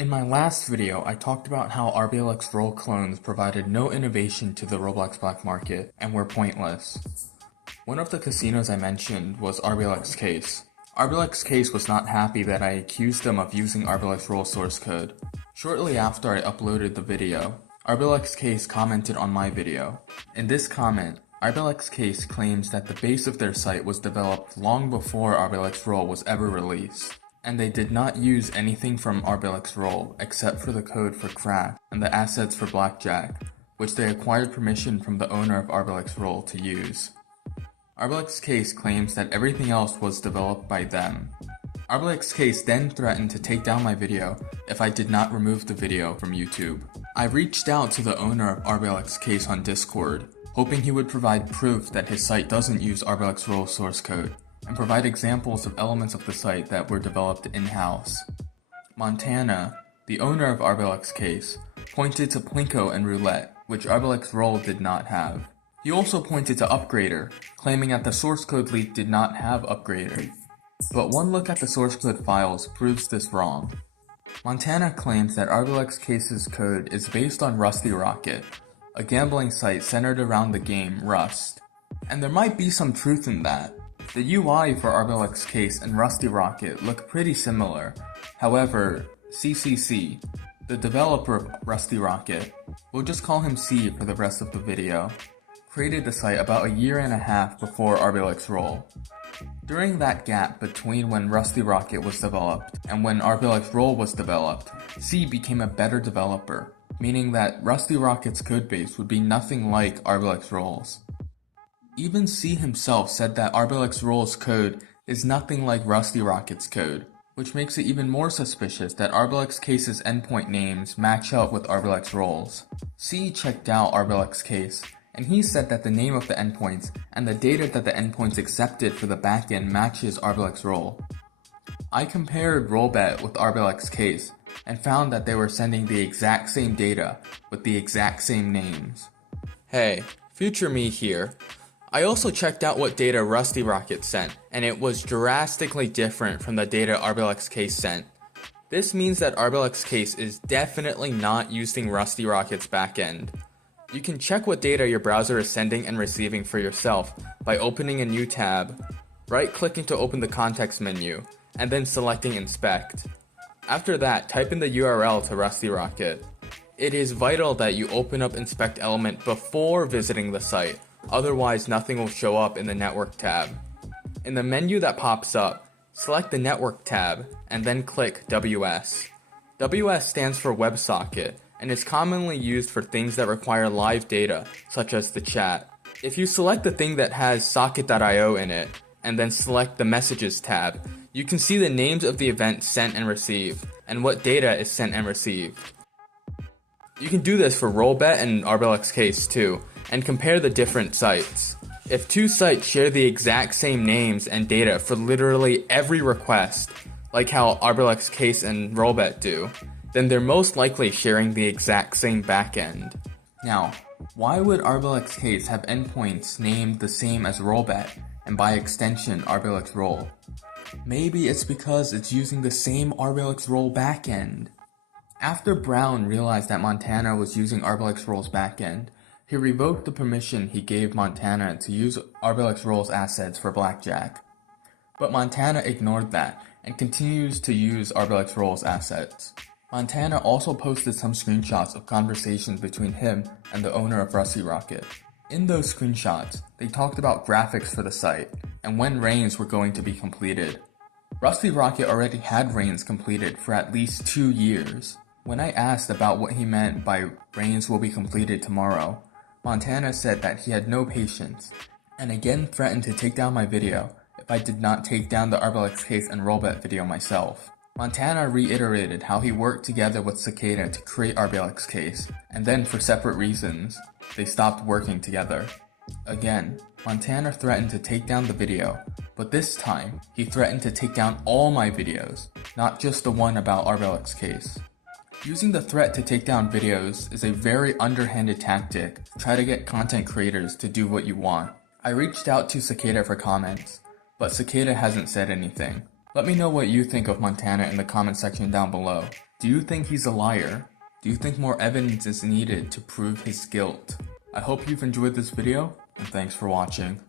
In my last video, I talked about how RBLXRoll clones provided no innovation to the Roblox black market and were pointless. One of the casinos I mentioned was RBLXCase. RBLXCase was not happy that I accused them of using RBLXRoll source code. Shortly after I uploaded the video, RBLXCase commented on my video. In this comment, RBLXCase claims that the base of their site was developed long before RBLXRoll was ever released, and they did not use anything from RBLXRoll except for the code for crack and the assets for blackjack, which they acquired permission from the owner of RBLXRoll to use. RBLXCase claims that everything else was developed by them. RBLXCase then threatened to take down my video if I did not remove the video from YouTube. I reached out to the owner of RBLXCase on Discord, hoping he would provide proof that his site doesn't use RBLXRoll source code, and provide examples of elements of the site that were developed in-house. Montana, the owner of RBLXCase, pointed to Plinko and Roulette, which RBLXRoll did not have. He also pointed to Upgrader, claiming that the source code leak did not have Upgrader. But one look at the source code files proves this wrong. Montana claims that RBLXCase's code is based on Rusty Rocket, a gambling site centered around the game Rust. And there might be some truth in that. The UI for RBLXCase and Rusty Rocket look pretty similar. However, CCC, the developer of Rusty Rocket, we'll just call him C for the rest of the video, created the site about a year and a half before RBLXRoll. During that gap between when Rusty Rocket was developed and when RBLXRoll was developed, C became a better developer, meaning that Rusty Rocket's codebase would be nothing like RBLXRoll's. Even C himself said that RBLXRoll's code is nothing like Rusty Rocket's code, which makes it even more suspicious that RBLXCase's endpoint names match up with RBLXRoll's. C checked out RBLXCase, and he said that the name of the endpoints and the data that the endpoints accepted for the backend matches RBLXRoll. I compared Rollbet with RBLXCase and found that they were sending the exact same data with the exact same names. Hey, future me here. I also checked out what data Rusty Rocket sent, and it was drastically different from the data RBLXCase sent. This means that RBLXCase is definitely not using Rusty Rocket's backend. You can check what data your browser is sending and receiving for yourself by opening a new tab, right-clicking to open the context menu, and then selecting Inspect. After that, type in the URL to Rusty Rocket. It is vital that you open up Inspect element before visiting the site, otherwise nothing will show up in the Network tab. In the menu that pops up, select the Network tab and then click WS. WS stands for WebSocket and is commonly used for things that require live data, such as the chat. If you select the thing that has socket.io in it, and then select the Messages tab, you can see the names of the events sent and received, and what data is sent and received. You can do this for Rollbet and RBLXCase too, and compare the different sites. If two sites share the exact same names and data for literally every request, like how RBLXCase and Rollbet do, then they're most likely sharing the exact same backend. Now, why would RBLXCase have endpoints named the same as Rollbet, and by extension RBLXRoll? Maybe it's because it's using the same RBLXRoll backend. After Brown realized that Montana was using RBLXRoll's backend, he revoked the permission he gave Montana to use RBLXRoll's assets for blackjack. But Montana ignored that and continues to use RBLXRoll's assets. Montana also posted some screenshots of conversations between him and the owner of Rusty Rocket. In those screenshots, they talked about graphics for the site and when reigns were going to be completed. Rusty Rocket already had reigns completed for at least 2 years. When I asked about what he meant by reigns will be completed tomorrow, Montana said that he had no patience, and again threatened to take down my video if I did not take down the RBLXCase and Rollbet video myself. Montana reiterated how he worked together with Cicada to create RBLXCase, and then for separate reasons, they stopped working together. Again, Montana threatened to take down the video, but this time, he threatened to take down all my videos, not just the one about RBLXCase. Using the threat to take down videos is a very underhanded tactic to try to get content creators to do what you want. I reached out to Cicada for comments, but Cicada hasn't said anything. Let me know what you think of Montana in the comment section down below. Do you think he's a liar? Do you think more evidence is needed to prove his guilt? I hope you've enjoyed this video, and thanks for watching.